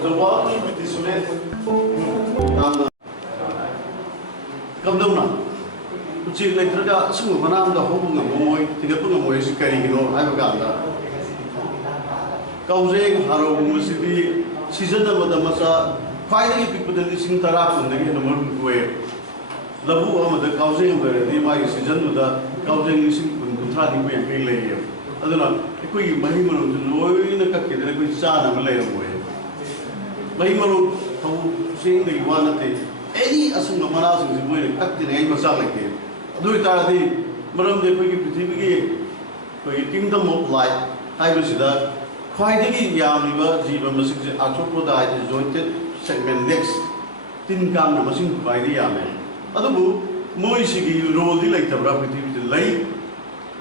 Jawab ni betul sulit. Kamdamna. Ucik lekterga semua mana anda hubung ngamoy, tidak pun ngamoy sekali gino, ayam ganda. Kau jeng harau musidi season dah masa finally people dari sing tarak pun lagi nomor dua. Lalu amada kau jeng berarti mai season tu dah kau jeng sing pun putra ni pun yang kiri lagi. Aduna, aku ini mahi malu tu loi nak kita aku sana malay ngamoy. Mahi malu kau sing dari mana te? Any asal nama asal semuanya kat ni masalah lagi. Aduh tadi malam dia pergi prithivi pergi kingdom of light. Hai bersida. Kau ini yang riba jiwa masih arthropoda itu jointed segment next. Tin kam masih kau ini yang ni. Aduh bu, moi segi role di lagi terberapa prithivi tu lagi.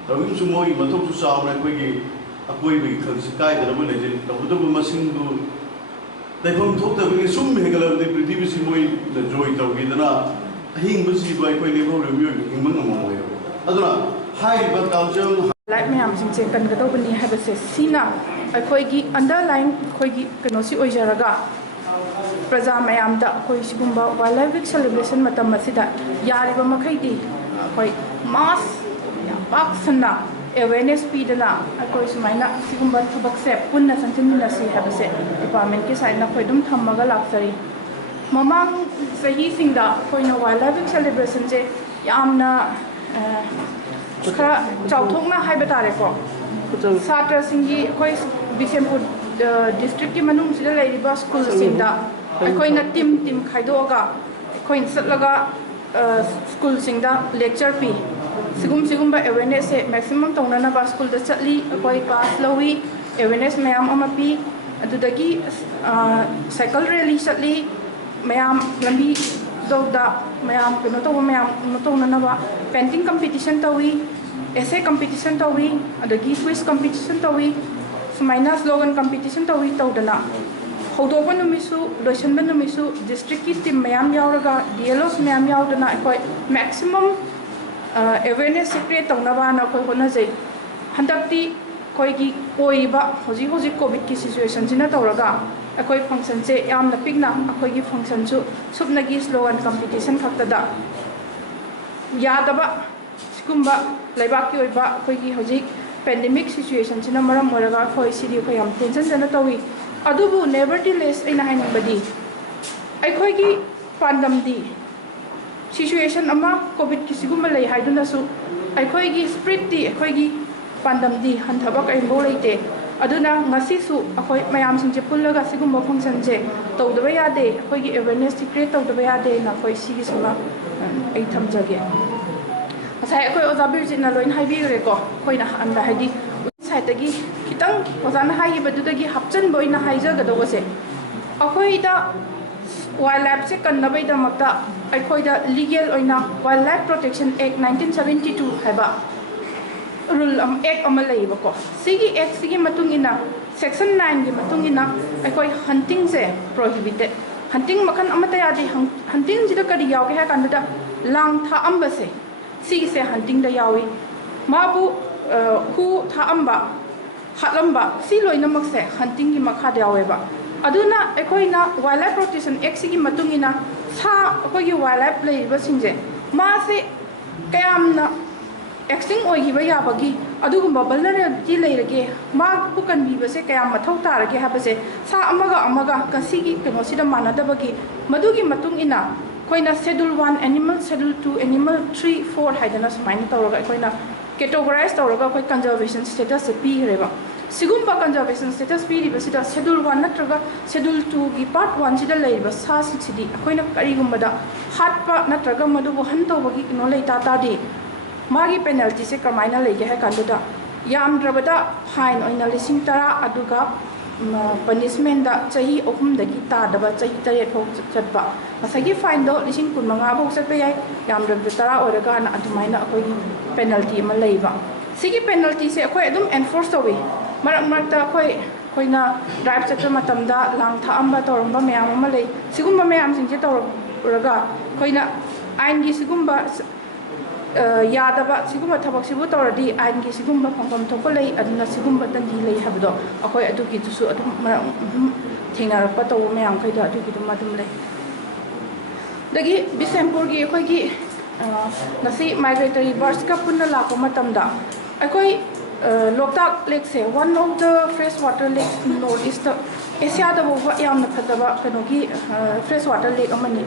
Tapi semua ini matuk susah orang pergi aku ini kerja dalam mana jadi. Tapi tu masih tu. Tapi pun thok tapi sumber kalau di prithivi semua ini join tahu kita na. Hing bersih baik kau ini baru review hing mana mau ya. Aduna, hai berkaucung. Like me am sing kan gato bani hai base sina koi gi underline koi gi kano si oijaraga praja mayam da koi sigumba wildlife week celebration matam masida yari ba makai di koi mass pak sana awareness pidana koi sumaina sigumba thubak se punna santin na si ha base department ki side na koi dum thammaga laksari mamang sahi singda koi no wildlife week celebration je yamna खरा चाउथोंना हाइबा तारे को Sartre सिंगी कोई बिसेमपुर district की मनुंग सिदा लेरिबा school सिंदा कोई न team खाइदोगा कोई सतलगा school सिंदा lecture P सिगुम बा अवेयरनेस से मैक्सिमम तौना बा स्कूल दा चटली कोई पास लवी अवेयरनेस मैम अमा पी अदुदगी साइकिल रैली चटली मैम लंबी दौदा मैम कनो तो मैम तौना पेंटिंग कंपटीशन तवी essay competition tawi adagi quiz competition tawi sumaina slogan competition tawi tawdana hodoba numisu loisanba numisu district ki team mayam yauraga DLOs mayam yaudana koi maximum awareness create tawnaba na koi hona jai handakti koi gi oiba hoji covid ki situation jina tawraga akoi function che yamna pikna akoi gi function chu subna gi slogan competition khaktada yadaba सिकुम्बा लेबाक की ओइबा कोई हजिक pandemic situation सिना मरम मोरगा कोई सिरी को हम tension जन तवी अदुबु नेवरदीलेस एना हाइनिबदी अखोई की पांडम दी सिचुएशन अमा कोविड की सिगुम्बा लई हाइदुनसु अखोई की स्प्रिट दी अखोई की पांडम दी हंथबक अइबो लेते अदुना ngasisu अखोई मयाम सिंजे पुल्लगा सिगुम्बा फंक्शन जे तौदबा यादे अखोई की अवेयरनेस क्रिएट तौदबा यादे ना कोई सिगी समा आई थमजगे saya koi oza birjit na loin hai bi re ko koi na anda hai di sai ta gi kitang oza na hai ba du da gi hapchan boi na hai ja ga do se akoi da wildlife se kan na bai da makta akoi da legal oina wildlife protection act 1972 hai ba rule act amal lai ba ko sigi act sigi matung ina section 9 gi matung ina akoi hunting se prohibited hunting makan amata ya di hunting ji da kadi yaw ke ha kan da lang tha amba se सी से hunting दा यावी माबू who थाअम्बा हालम्बा सी लोइनमक से hunting की मखा यावेबा अदुना एकोइना wildlife protection act सिगी मतुंगिना सा अकोगी wildlife लेबा सिंजे मा से कयामना एक्सटिंग ओइगिबा याबगी अदुगुम्बा वल्नरेबिलिटी लेरगे मा बु कनबीबा से कयाम मथौ तारगे हाबसे सा अमगा कसिगी केनोसिदा मानदबगी मदुगी मतुंगिना कोइना शेड्यूल 1 एनिमल शेड्यूल 2 एनिमल 3 4 हाइदना समाइन तौरगा कोइना कैटेगराइज तौरगा कोइ कंजर्वेशन स्टेटस पी रेबा सिगुम्बा कंजर्वेशन स्टेटस पी रिबा सिदा शेड्यूल 1 नत्रगा शेड्यूल 2 की पार्ट 1 सिदा लेबा सा सिदी कोइना करिगुम्बदा हाटपा नत्रगा मदुबु हन तौबगी नो लेता तादी मागी पेनल्टी से कमाइना लेगे है कांदुदा यामद्रबदा फाइन ओइना लिसिंग तरा अदुगा पनिशमेंट दा चाही अहुम दगी तादबा चाही तरे फौ चटबा असगी फाइन दो लिसिंग कुन मंगा फौ चटबा याय यामद्रबदा तरा ओरगा ना अदुमाइना अखोई पेनल्टी अमा लेबा सिगी पेनल्टी से अखोई अदुम एनफोर्स तोवे मरक मरकता अखोई कोइना ड्राइव चटबा मतमदा लांग थाअम्बा तोरंबा मयाम अमा ले सिगुम्बा मयाम सिंजे तोरगा कोइना आइन gi sigumba yadaba sigumba thabak sibu toradi ain gi sigumba phangpam thokko lei aduna sigumba tan di lei habdo akoi adu gi tusu adu ꯊꯦꯡꯅꯔꯛꯄ ꯇꯧꯕ ꯃꯌꯥꯝꯈꯩꯗ ꯑꯗꯨꯒꯤꯗꯨꯃ ꯑꯗꯨꯝ ꯂꯩ ꯗꯒꯤ ꯕꯤꯁꯦꯝꯄꯨꯔꯒꯤ ꯑꯩꯈꯣꯏꯒꯤ ꯉꯁꯤ ꯃꯥꯏꯒ꯭ꯔꯦꯇꯔꯤ ꯕꯥꯔꯗꯁꯀ ꯄꯨꯟꯅ ꯂꯥꯛꯄ ꯃꯇꯝꯗ ꯑꯩꯈꯣꯏ ꯂꯣꯛꯇꯥꯛ ꯂꯦꯛꯁꯦ one of the fresh water lake north east ꯑꯦꯁꯤꯌꯥꯗ ꯐꯥꯎꯕ ꯌꯥꯝꯅ ꯐꯖꯕ ꯀꯩꯅꯣꯒꯤ ꯐ꯭ꯔꯦꯁ ꯋꯥꯇꯔ ꯂꯦꯛ ꯑꯃꯅꯤ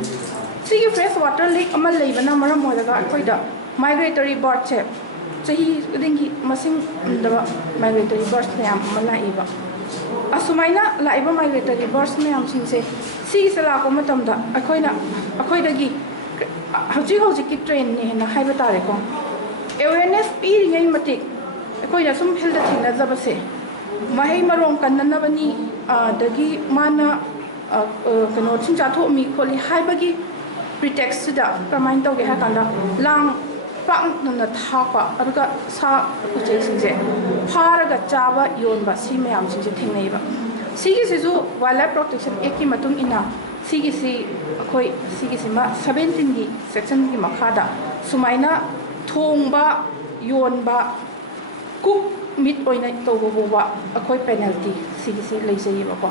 ꯁꯤꯒꯤ ꯐ꯭ꯔꯦꯁ ꯋꯥꯇꯔ ꯂꯦꯛ ꯑꯃ ꯂꯩꯕꯅ ꯃꯔꯝ ꯑꯣꯏꯔꯒ ꯑꯩꯈꯣꯏꯗ ꯃꯥꯏꯒ꯭ꯔꯦꯇꯔꯤ ꯕꯥꯔꯗꯁꯦ ꯆꯍꯤ ꯈꯨꯗꯤꯡꯒꯤ ꯃꯁꯤꯡ ꯍꯟꯗꯕ ꯃꯥꯏꯒ꯭ꯔꯦꯇꯔꯤ ꯕꯥꯔꯗꯁ ꯃꯌꯥꯝ ꯑꯃ ꯂꯥꯛꯏꯕ ꯑꯁꯨꯃꯥꯏꯅ ꯂꯥꯛꯏꯕ ꯃꯥꯏꯒ꯭ꯔꯦꯇꯔꯤ ꯕꯥꯔꯗꯁ ꯃꯌꯥꯝꯁꯤꯡꯁꯦ ꯁꯤꯒꯤꯁꯦ ꯂꯥꯛꯄ ꯃꯇꯝꯗ ꯑꯩꯈꯣꯏꯗꯒꯤ ꯍꯧꯖꯤꯛꯀꯤ ꯇ꯭ꯔꯦꯟꯅꯦ ꯍꯥꯏꯅ ꯍꯥꯏꯕ ꯇꯥꯔꯦꯀꯣ ꯑꯦꯋꯦꯔꯅꯦꯁ ꯄꯤꯔꯤꯉꯩ ꯃꯇꯤꯛ ꯑꯩꯈꯣꯏꯅ ꯁꯨꯝ ꯐꯤꯜꯗ ꯊꯦꯡꯅꯖꯕꯁꯦ ꯃꯍꯩ ꯃꯔꯣꯡ ꯀꯟꯅꯅꯕꯅꯤ ꯑꯗꯒꯤ ꯃꯥꯅ ꯀꯩꯅꯣ ꯆꯤꯡ ꯆꯥꯊꯣꯛꯑꯝꯃꯤ ꯈꯣꯠꯂꯤ ꯍꯥꯏꯕꯒꯤ ꯄ꯭ꯔꯤꯇꯦꯛꯁꯁꯤꯗ ꯀꯔꯝꯍꯥꯏꯅ ꯇꯧꯒꯦ ꯍꯥꯏ ꯀꯥꯟꯗ ꯂꯥꯡ ꯄꯥꯛꯅ ꯊꯥꯛꯄ ꯑꯗꯨꯒ ꯁꯥ ꯎꯆꯦꯛꯁꯤꯡꯁꯦ ꯐꯥꯔꯒ ꯆꯥꯕ ꯌꯣꯟꯕ ꯁꯤ ꯃꯌꯥꯝꯁꯤꯡꯁꯦ ꯊꯦꯡꯅꯩꯕ ꯁꯤꯒꯤꯁꯤꯁꯨ ꯋꯥꯏꯜ ꯂꯥꯏꯐ ꯄ꯭ꯔꯣꯇꯦꯛꯁꯟ ꯑꯦꯛꯀꯤ ꯃꯇꯨꯡ ꯏꯟꯅ ꯁꯤꯒꯤꯁꯤꯃ 17ꯒꯤ ꯁꯦꯛꯁꯟꯒꯤ ꯃꯈꯥꯗ ꯁꯨꯃꯥꯏꯅ ꯊꯣꯡꯕ ꯌꯣꯟꯕ ꯀꯨꯛ ꯃꯤꯠ ꯑꯣꯏꯅ ꯇꯧꯕ ꯐꯥꯎꯕ ꯑꯩꯈꯣই ꯄꯦꯅꯜꯇꯤ ꯁꯤꯒꯤꯁꯤ ꯂꯩꯖꯩꯌꯦꯕꯀꯣ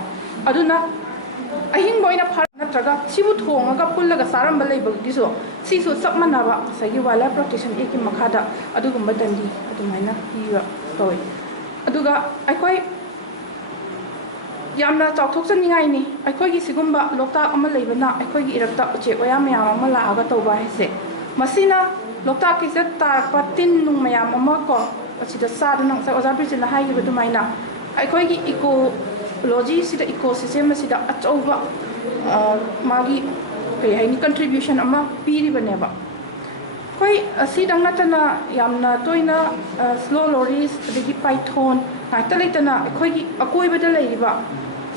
ꯑꯗꯨꯅ ꯑꯍꯤꯡꯕ ꯑꯣꯏꯅ ꯅꯠꯇ꯭ꯔꯒ ꯁꯤꯕꯨ ꯊꯣꯡꯉꯒ ꯄꯨꯜꯂꯒ ꯆꯥꯔꯝꯕ ꯂꯩꯕꯒꯤꯁꯨ ꯁꯤꯁꯨ ꯆꯞ ꯃꯥꯟꯅꯕ ꯉꯁꯥꯏꯒꯤ ꯋꯥꯏꯜ ꯂꯥꯏꯐ ꯄ꯭ꯔꯣꯇꯦꯛꯁꯟ ꯑꯦꯛꯀꯤ ꯃꯈꯥꯗ ꯑꯗꯨꯒꯨꯝꯕ ꯗꯟꯗꯤ ꯑꯗꯨꯃꯥꯏꯅ ꯄꯤꯕ ꯇꯧꯋꯤ ꯑꯗꯨꯒ ꯑꯩꯈꯣꯏ ꯌꯥꯝꯅ ꯆꯥꯎꯊꯣꯛꯆꯅꯤꯡꯉꯥꯏꯅꯤ ꯑꯩꯈꯣꯏꯒꯤ ꯁꯤꯒꯨꯝꯕ ꯂꯣꯛꯇꯥꯛ ꯑꯃ ꯂꯩꯕꯅ ꯑꯩꯈꯣꯏꯒꯤ ꯏꯔꯛꯇ ꯎꯆꯦꯛ ꯋꯥꯌꯥ ꯃꯌꯥꯝ ꯑꯃ ꯂꯥꯛꯑꯒ ꯇꯧꯕ ꯍꯥꯏꯁꯦ ꯃꯁꯤꯅ ꯂꯣꯛꯇꯥꯛꯀꯤꯁꯤꯗ ꯇꯥꯔꯛꯄ ꯇꯤꯟ ꯅꯨꯡ ꯃꯌꯥꯝ ꯑꯃ ꯀꯣ ꯑꯁꯤꯗ ꯆꯥꯗꯨꯅ ꯉꯁꯥꯏ ꯑꯣꯖꯥ ꯕ꯭ꯔꯤꯖꯤꯠꯅ ꯍꯥꯏꯈꯤꯕ ꯑꯗꯨꯃꯥꯏꯅ ꯑꯩꯈꯣꯏꯒꯤ ꯏꯀꯣꯂꯣꯖꯤꯁꯤꯗ ꯏꯀꯣ ꯁꯤꯁꯇꯦꯝ ꯑꯁꯤꯗ ꯑꯆꯧꯕ ꯃꯥꯒꯤ ꯀꯩ ꯍꯥꯏꯅꯤ ꯀꯟꯇ꯭ꯔꯤꯕ꯭ꯌꯨꯁꯟ ꯑꯃ ꯄꯤꯔꯤꯕꯅꯦꯕ ꯑꯩꯈꯣꯏ ꯑꯁꯤꯗꯪ ꯅꯠꯇꯅ ꯌꯥꯝꯅ ꯇꯣꯏꯅ ꯁ꯭ꯂꯣ ꯂꯣꯔꯤꯁ ꯑꯗꯒꯤ ꯄꯥꯏꯊꯣꯟ ꯉꯥꯛꯇ ꯂꯩꯇꯅ ꯑꯩꯈꯣꯏꯒꯤ ꯑꯀꯣꯏꯕꯗ ꯂꯩꯔꯤꯕ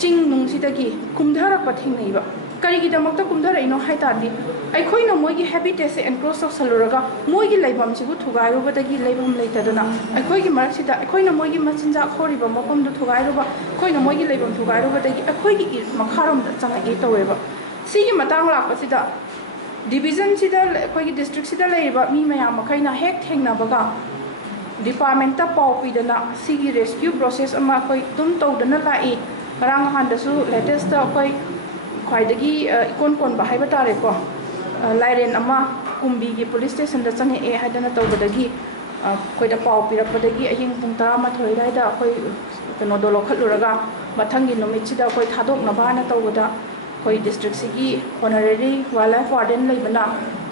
ꯆꯤꯡ ꯅꯨꯡꯁꯤꯗꯒꯤ ꯀꯨꯝꯊꯔꯛꯄ ꯊꯦꯡꯅꯩꯕ ꯀꯔꯤꯒꯤꯗꯃꯛꯇ ꯀꯨꯝꯊꯔꯛꯏꯅೋ ꯍꯥꯏ ꯇꯥꯔꯗꯤ ꯑꯩꯈꯣꯏꯅ ꯃꯣꯏꯒꯤ ꯍꯦꯕꯤꯇꯦꯠꯁꯦ ꯑꯦꯟꯀ꯭ꯔꯣꯁ ꯇꯧꯁꯜꯂꯨꯔꯒ ꯃꯣꯏꯒꯤ ꯂꯩꯐꯝꯁꯤꯕꯨ ꯊꯨꯒꯥꯏꯔꯨꯕꯗꯒꯤ ꯂꯩꯐꯝ ꯂꯩꯇꯗꯅ ꯑꯩꯈꯣꯏꯒꯤ ꯃꯔꯛꯁꯤꯗ ꯑꯩꯈꯣꯏꯅ ꯃꯣꯏꯒꯤ ꯃꯆꯤꯟꯖꯥꯛ ꯍꯧꯔꯤꯕ ꯃꯐꯝꯗꯨ ꯊꯨꯒꯥꯏꯔꯨꯕ ꯑꯩꯈꯣꯏꯅ ꯃꯣꯏꯒꯤ ꯂꯩꯐꯝ ꯊꯨꯒꯥꯏꯔꯨꯕꯗꯒꯤ ꯑꯩꯈꯣꯏꯒꯤ ꯃꯈꯥꯔꯣꯝꯗ ꯆꯪꯉꯛꯑꯦ ꯇꯧꯋꯦꯕ ꯁꯤꯒꯤ ꯃꯇꯥꯡ ꯂꯥꯛꯄꯁꯤꯗ ꯗꯤꯕꯤꯖꯟꯁꯤꯗ ꯑꯩꯈꯣꯏꯒꯤ ꯗꯤꯁꯇ꯭ꯔꯤꯛꯁꯤꯗ ꯂꯩꯔꯤꯕ ꯃꯤ ꯃꯌꯥꯝ ꯃꯈꯩꯅ ꯍꯦꯛ ꯊꯦꯡꯅꯕꯒ ꯗꯤꯄꯥꯔꯠꯃꯦꯟꯇ ꯄꯥꯎ ꯄꯤꯗꯅ ꯁꯤꯒꯤ ꯔꯦꯁꯀ꯭ꯌꯨ ꯄ꯭ꯔꯣꯁꯦꯁ ꯑꯃ ꯑꯩꯈꯣꯏ ꯑꯗꯨꯝ ꯇꯧꯗꯅ ꯂꯥꯛꯏ ꯉꯔꯥꯡ ꯅꯍꯥꯟꯗꯁꯨ ꯂꯦꯇꯦꯁꯇ ꯑꯩꯈꯣꯏ ꯈ꯭ꯋꯥꯏꯗꯒꯤ ꯏꯀꯣꯟ ꯀꯣꯟꯕ ꯍꯥꯏꯕ ꯇꯥꯔꯦꯀꯣ ꯂꯥꯏꯔꯦꯟ ꯑꯃ ꯀꯨꯝꯕꯤꯒꯤ ꯄꯨꯂꯤꯁ ꯁ꯭ꯇꯦꯁꯟꯗ ꯆꯪꯉꯛꯑꯦ ꯍꯥꯏꯗꯅ ꯇꯧꯕꯗꯒꯤ ꯑꯩꯈꯣꯏꯗ ꯄꯥꯎ ꯄꯤꯔꯛꯄꯗꯒꯤ ꯑꯍꯤꯡ ꯄꯨꯡ 11 ꯑꯗꯨꯋꯥꯏꯗ ꯑꯩꯈꯣꯏ ꯀꯩꯅꯣꯗꯣ ꯂꯧꯈꯠꯂꯨꯔꯒ ꯃꯊꯪꯒꯤ ꯅꯨꯃꯤꯠꯁꯤꯗ ꯑꯩꯈꯣꯏ ꯊꯥꯗꯣꯛꯅꯕꯅ ꯇꯧꯕꯗ ꯑꯩꯈꯣꯏ ꯗꯤꯁꯇ꯭ꯔꯤꯛꯁꯤꯒꯤ ꯍꯣꯅꯔꯦꯔꯤ ꯋꯥꯏꯜ ꯂꯥꯏꯐ ꯋꯥꯔꯗꯦꯟ ꯂꯩꯕꯅ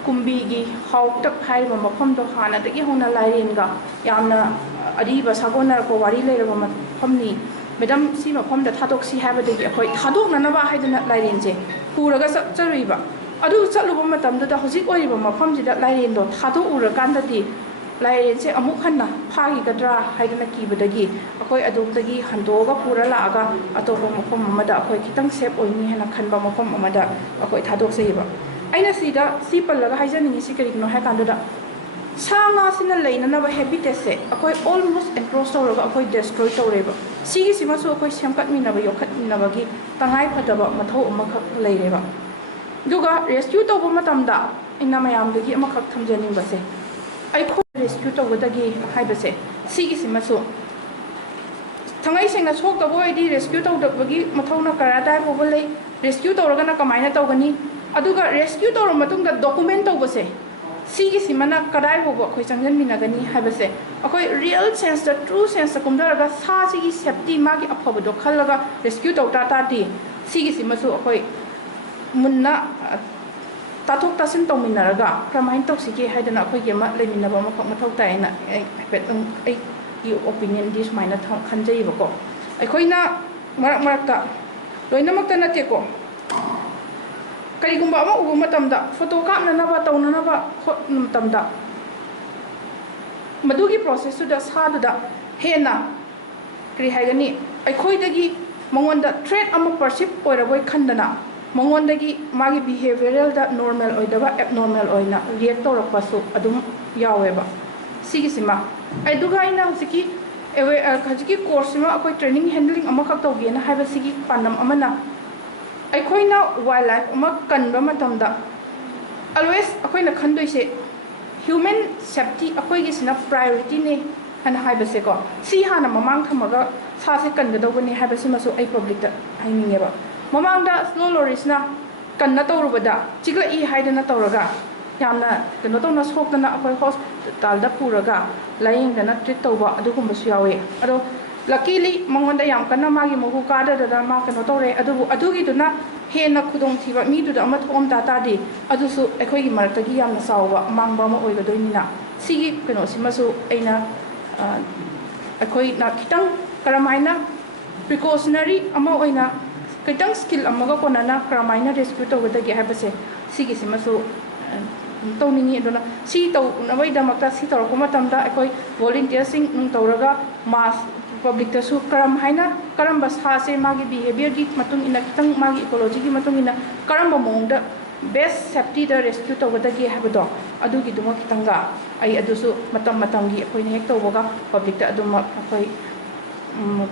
ꯀꯨꯝꯕꯤꯒꯤ ꯍꯥꯎꯇꯛ ꯍꯥꯏꯔꯤꯕ ꯃꯐꯝꯗꯣ ꯍꯥꯟꯅꯗꯒꯤ ꯍꯧꯅ ꯂꯥꯏꯔꯦꯟꯒ ꯌꯥꯝꯅ ꯑꯔꯤꯕ ꯁꯥꯒꯣꯟꯅꯔꯛꯄ ꯋꯥꯔꯤ ꯂꯩꯔꯕ ꯃꯐꯝꯅꯤ ꯃꯦꯗꯝ ꯁꯤ ꯃꯐꯝꯗ ꯊꯥꯗꯣꯛꯁꯤ ꯍꯥꯏꯕꯗꯒꯤ ꯑꯩꯈꯣꯏ ꯊꯥꯗꯣꯛꯅꯅꯕ ꯍꯥꯏꯗꯅ ꯂꯥꯏꯔꯦꯟꯁꯦ ꯄꯨꯔꯒ ꯆꯠꯆꯔꯨꯏꯕ ꯑꯗꯨ ꯆꯠꯂꯨꯕ ꯃꯇꯝꯗꯨꯗ ꯍꯧꯖꯤꯛ ꯑꯣꯏꯔꯤꯕ ꯃꯐꯝꯁꯤꯗ ꯂꯥꯏꯔꯦꯟꯗꯣ ꯊꯥꯗꯣꯛꯎꯔꯀꯥꯟꯗꯗꯤ ꯂꯥꯏꯔꯦꯟꯁꯦ ꯑꯃꯨꯛ ꯍꯟꯅ ꯐꯥꯈꯤꯒꯗ꯭ꯔꯥ ꯍꯥꯏꯗꯅ ꯀꯤꯕꯗꯒꯤ ꯑꯩꯈꯣই ꯑꯗꯣꯝꯗꯒꯤ ꯍꯟꯗꯣꯛꯑꯒ ꯄꯨꯔ ꯂꯥꯛꯑꯒ ꯑꯇꯣꯞꯄ ꯃꯐꯝ ꯑꯃꯗ ꯑꯩꯈꯣꯏ ꯈꯤꯇꯪ ꯁꯦꯞ ꯑꯣꯏꯅꯤ ꯍꯥꯏꯅ ꯈꯟꯕ ꯃꯐꯝ ꯑꯃꯗ ꯑꯩꯈꯣꯏ ꯊꯥꯗꯣꯛꯆꯩꯌꯦꯕ ꯑꯩꯅ ꯁꯤꯗ ꯁꯤ ꯄꯜꯂꯒ ꯍꯥꯏꯖꯅꯤꯡꯉꯤꯁꯤ ꯀꯔꯤꯒꯤꯅꯣ ꯍꯥꯏ ꯀꯥꯟꯗꯨꯗ सा ꯉꯥꯁꯤꯅ ꯂꯩꯅꯅꯕ ꯍꯦꯕꯤꯇꯦꯠꯁꯦ ꯑꯩꯈꯣꯏ ꯑꯣꯜꯃꯣꯁ ꯑꯦꯟꯀ꯭ꯔꯣꯁ ꯇꯧꯔꯒ ꯑꯩꯈꯣꯏ ꯗꯦꯁꯇ꯭ꯔꯣꯏ ꯇꯧꯔꯦꯕ ꯁꯤꯒꯤꯁꯤꯃꯁꯨ ꯑꯩꯈꯣꯏ ꯁꯦꯝꯒꯠꯃꯤꯟꯅꯕ ꯌꯣꯛꯈꯠꯃꯤꯟꯅꯕꯒꯤ ꯇꯉꯥꯏꯐꯗꯕ ꯃꯊꯧ ꯑꯃꯈꯛ ꯂꯩꯔꯦꯕ ꯑꯗꯨꯒ ꯔꯦꯁꯀ꯭ꯌꯨ ꯇꯧꯕ ꯃꯇꯝꯗ ꯑꯩꯅ ꯃꯌꯥꯝꯗꯒꯤ ꯑꯃꯈꯛ ꯊꯝꯖꯅꯤꯡꯕꯁꯦ ꯑꯩꯈꯣꯏ ꯔꯦꯁꯀ꯭ꯌꯨ ꯇꯧꯒꯗꯒꯦ ꯍꯥꯏꯕꯁꯦ ꯁꯤꯒꯤꯁꯤꯃꯁꯨ ꯊꯉꯩ ꯁꯦꯡꯅ ꯁꯣꯛꯇꯕ ꯑꯣꯏꯔꯗꯤ ꯔꯦꯁꯀ꯭ꯌꯨ ꯇꯧꯗꯕꯒꯤ ꯃꯊꯧꯅ ꯀꯗꯥꯏ ꯐꯥꯎꯕ ꯂꯩ ꯔꯦꯁꯀ꯭ꯌꯨ ꯇꯧꯔꯒꯅ ꯀꯃꯥꯏꯅ ꯇꯧꯒꯅꯤ ꯑꯗꯨꯒ ꯔꯦꯁꯀ꯭ꯌू ꯇꯧꯔꯕ ꯃꯇꯨꯡꯗ ꯗꯣꯀꯨꯃꯦꯟ ꯇꯧꯕꯁꯦ ꯁꯤꯒꯤꯁꯤꯃꯅ ꯀꯗꯥꯏ ꯐꯥꯎꯕ ꯑꯩꯈꯣꯏ ꯆꯪꯁꯤꯟꯃꯤꯟꯅꯒꯅꯤ ꯍꯥꯏꯕꯁꯦ ꯑꯩꯈꯣꯏ ꯔꯤꯌꯦꯜ ꯁꯦꯟꯁꯇ ꯇ꯭ꯔꯨ ꯁꯦꯟꯁꯇ ꯀꯨꯝꯊꯔꯒ ꯁꯥꯁꯤꯒꯤ ꯁꯦꯐꯇꯤ ꯃꯥꯒꯤ ꯑꯐꯕꯗꯣ ꯈꯜꯂꯒ ꯔꯦꯁꯀ꯭ꯌू ꯇꯧ ꯇꯥꯔꯗꯤ ꯁꯤꯒꯤꯁꯤꯃꯁꯨ ꯑꯩꯈꯣꯏ ꯃꯨꯟꯅ ꯇꯥꯊꯣꯛ ꯇꯥꯁꯤꯟ ꯇꯧꯃꯤꯟꯅꯔꯒ ꯀꯔꯝꯍꯥꯏꯅ ꯇꯧꯁꯤꯒꯦ ꯍꯥꯏꯗꯅ ꯑꯩꯈꯣꯏꯒꯤ ꯑꯃ ꯂꯩꯃꯤꯟꯅꯕ ꯑꯃꯈꯛ ꯃꯊꯧ ꯇꯥꯏꯅ ꯍꯥꯏꯐꯦꯠ ꯑꯩꯒꯤ ꯑꯣꯄꯤꯅꯤꯌꯟꯗꯤ ꯁꯨꯃꯥꯏꯅ ꯈꯟꯖꯩꯌꯦꯕꯀꯣ ꯑꯩꯈꯣꯏꯅ ꯃꯔꯛ ꯃꯔꯛꯇ ꯂꯣꯏꯅꯃꯛꯇ ꯅꯠꯇꯦꯀꯣ ꯀꯔꯤꯒꯨꯝꯕ ꯑꯃ ꯎꯕ ꯃꯇꯝꯗ ꯐꯣꯇꯣ ꯀꯥꯞꯅꯅꯕ ꯇꯧꯅꯅꯕ ꯍꯣꯠꯄ ꯃꯇꯝꯗ ꯃꯗꯨꯒꯤ ꯄ꯭ꯔꯣꯁꯦꯁꯇꯨꯗ ꯁꯥꯗꯨꯗ ꯍꯦꯟꯅ ꯀꯔꯤ ꯍꯥꯏꯒꯅꯤ ꯑꯩꯈꯣꯏꯗꯒꯤ ꯃꯉꯣꯟꯗ ꯊ꯭ꯔꯦꯠ ꯑꯃ ꯄꯔꯁꯤꯞ ꯑꯣꯏꯔꯕꯣꯏ ꯈꯟꯗꯅ ꯃꯉꯣꯟꯗꯒꯤ ꯃꯥꯒꯤ ꯕꯤꯍꯦꯚꯤꯌꯔꯦꯜꯗ ꯅꯣꯔꯃꯦꯜ ꯑꯣꯏꯗꯕ ꯑꯦꯕꯅꯣꯔꯃꯦꯜ ꯑꯣꯏꯅ ꯔꯤꯌꯦꯛ ꯇꯧꯔꯛꯄꯁꯨ ꯑꯗꯨꯝ ꯌꯥꯎꯋꯦꯕ ꯁꯤꯒꯤꯁꯤꯃ ꯑꯗꯨꯒ ꯑꯩꯅ ꯍꯧꯖꯤꯛꯀꯤ ꯀꯣꯔꯁꯁꯤꯃ ꯑꯩꯈꯣꯏ ꯇ꯭ꯔꯦꯅꯤꯡ ꯍꯦꯟꯗꯂꯤꯡ ꯑꯃꯈꯛ ꯇꯧꯒꯦꯅ ꯍꯥꯏꯕꯁꯤꯒꯤ ꯄꯥꯟꯗꯝ ꯑꯃꯅ ꯑꯩꯈꯣꯏꯅ ꯋꯥꯏꯜ ꯂꯥꯏꯐ ꯑꯃ ꯀꯟꯕ ꯃꯇꯝꯗ ꯑꯜꯋꯦꯁ ꯑꯩꯈꯣꯏꯅ ꯈꯟꯗꯣꯏꯁꯦ ꯍ꯭ꯌꯨꯃꯦꯟ ꯁꯦꯐꯇꯤ ꯑꯩꯈꯣꯏꯒꯤꯁꯤꯅ ꯄ꯭ꯔꯥꯏꯌꯣꯔꯤꯇꯤꯅꯦ ꯍꯥꯏꯅ ꯍꯥꯏꯕꯁꯦꯀꯣ ꯁꯤ ꯍꯥꯟꯅ ꯃꯃꯥꯡ ꯊꯝꯃꯒ ꯁꯥꯁꯦ ꯀꯟꯒꯗꯧꯕꯅꯤ ꯍꯥꯏꯕꯁꯤꯃꯁꯨ ꯑꯩ ꯄꯕ꯭ꯂꯤꯛꯇ ꯍꯥꯏꯅꯤꯡꯉꯦꯕ ꯃꯃꯥꯡꯗ ꯁ꯭ꯅꯣ ꯂꯣꯔꯤꯁꯅ ꯀꯟꯅ ꯇꯧꯔꯨꯕꯗ ꯆꯤꯛꯂꯛꯏ ꯍꯥꯏꯗꯅ ꯇꯧꯔꯒ ꯌꯥꯝꯅ ꯀꯩꯅꯣ ꯇꯧꯅ ꯁꯣꯛꯇꯅ ꯑꯩꯈꯣꯏ ꯍꯣꯁꯄꯤꯇꯥꯜꯗ ꯄꯨꯔꯒ ꯂꯥꯌꯦꯡꯗꯅ ꯇ꯭ꯔꯤꯠ ꯇꯧꯕ ꯑꯗꯨꯒꯨꯝꯕꯁꯨ ꯌꯥꯎꯋꯤ ꯑꯗꯣ ꯂꯛꯀꯤꯂꯤ ꯃꯉꯣꯟꯗ ꯌꯥꯝ ꯀꯟꯅ ꯃꯥꯒꯤ ꯃꯍꯨ ꯀꯥꯗꯗꯅ ꯃꯥ ꯀꯩꯅꯣ ꯇꯧꯔꯦ ꯑꯗꯨꯕꯨ ꯑꯗꯨꯒꯤꯗꯨꯅ ꯍꯦꯟꯅ ꯈꯨꯗꯣꯡꯊꯤꯕ ꯃꯤꯗꯨꯗ ꯑꯃ ꯊꯣꯛꯑꯝ ꯇꯥꯔꯗꯤ ꯑꯗꯨꯁꯨ ꯑꯩꯈꯣꯏꯒꯤ ꯃꯔꯛꯇꯒꯤ ꯌꯥꯝꯅ ꯆꯥꯎꯕ ꯑꯃꯥꯡꯕ ꯑꯃ ꯑꯣꯏꯒꯗꯣꯏꯅꯤꯅ ꯁꯤꯒꯤ ꯀꯩꯅꯣꯁꯤꯃꯁꯨ ꯑꯩꯅ ꯑꯩꯈꯣꯏꯅ ꯈꯤꯇꯪ ꯀꯔꯝꯍꯥꯏꯅ ꯄ꯭ꯔꯤꯀꯣꯁꯅꯔꯤ ꯑꯃ ꯑꯣꯏꯅ ꯈꯤꯇꯪ ꯁ꯭ꯀꯤꯜ ꯑꯃꯒ ꯀꯣꯟꯅꯅ ꯀꯔꯝꯍꯥꯏꯅ ꯔꯦꯁꯀ꯭ꯌꯨ ꯇꯧꯒꯗꯒꯦ ꯍꯥꯏꯕꯁꯦ ꯁꯤꯒꯤꯁꯤꯃꯁꯨ ꯇꯧꯅꯤꯡꯉꯤ ꯑꯗꯨꯅ ꯁꯤ ꯇꯧꯅꯕꯒꯤꯗꯃꯛꯇ ꯁꯤ ꯇꯧꯔꯛꯄ ꯃꯇꯝꯗ ꯑꯩꯈꯣꯏ ꯚꯣꯂꯨꯟꯇꯤꯌꯔꯁꯤꯡ ꯇꯧꯔꯒ ꯃꯥꯁ ꯄꯕ꯭ꯂꯤꯛꯇꯁꯨ ꯀꯔꯝꯕ ꯁꯥꯁꯦ ꯃꯥꯒꯤ ꯕꯤꯍꯦꯕꯤꯌꯔꯒꯤ ꯃꯇꯨꯡ ꯏꯟꯅ ꯈꯤꯇꯪ ꯃꯥꯒꯤ ꯏꯀꯣꯂꯣꯖꯤꯒꯤ ꯃꯇꯨꯡ ꯏꯟꯅ ꯀꯔꯝꯕ ꯃꯑꯣꯡꯗ ꯕꯦꯁ ꯁꯦꯐꯇꯤꯗ ꯔꯦꯁꯀ꯭ꯌꯨ ꯇꯧꯒꯗꯒꯦ ꯍꯥꯏꯕꯗꯣ ꯑꯗꯨꯒꯤꯗꯨꯃ ꯈꯤꯇꯪꯒ ꯑꯩ ꯑꯗꯨꯁꯨ ꯃꯇꯝ ꯃꯇꯝꯒꯤ ꯑꯩꯈꯣꯏꯅ ꯍꯦꯛ ꯇꯧꯕꯒ ꯄꯕ꯭ꯂꯤꯛꯇ ꯑꯗꯨꯃꯛ ꯑꯩꯈꯣꯏ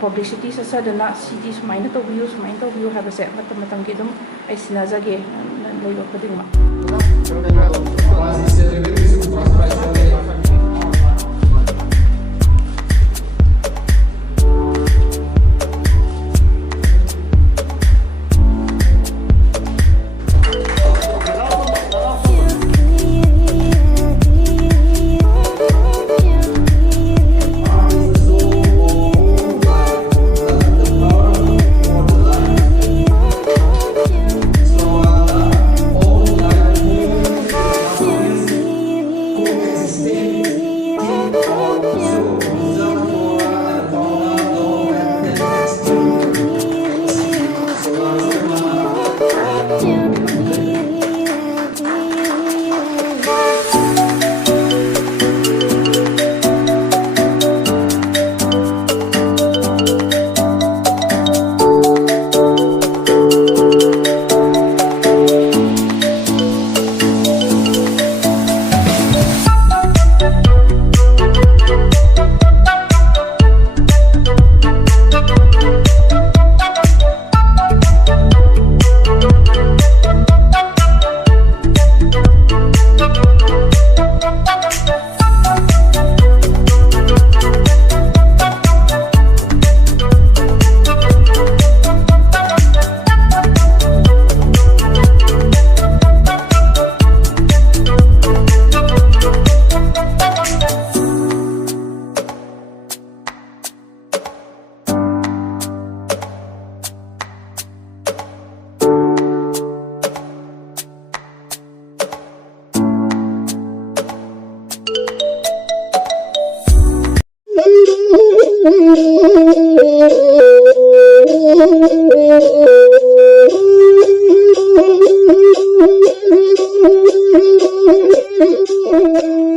ꯄꯕ꯭ꯂꯤꯁꯤꯇꯤ ꯆꯠꯆꯗꯅ ꯁꯤꯗꯤ ꯁꯨꯃꯥꯏꯅ ꯇꯧꯕꯤꯌꯨ ꯍꯥꯏꯕꯁꯦ ꯃꯇꯝ ꯃꯇꯝꯒꯤ ꯑꯗꯨꯝ ꯑꯩ ꯁꯤꯟꯅꯖꯒꯦ ꯂꯩꯕ ꯈꯨꯗꯤꯡꯃꯛ Thank you.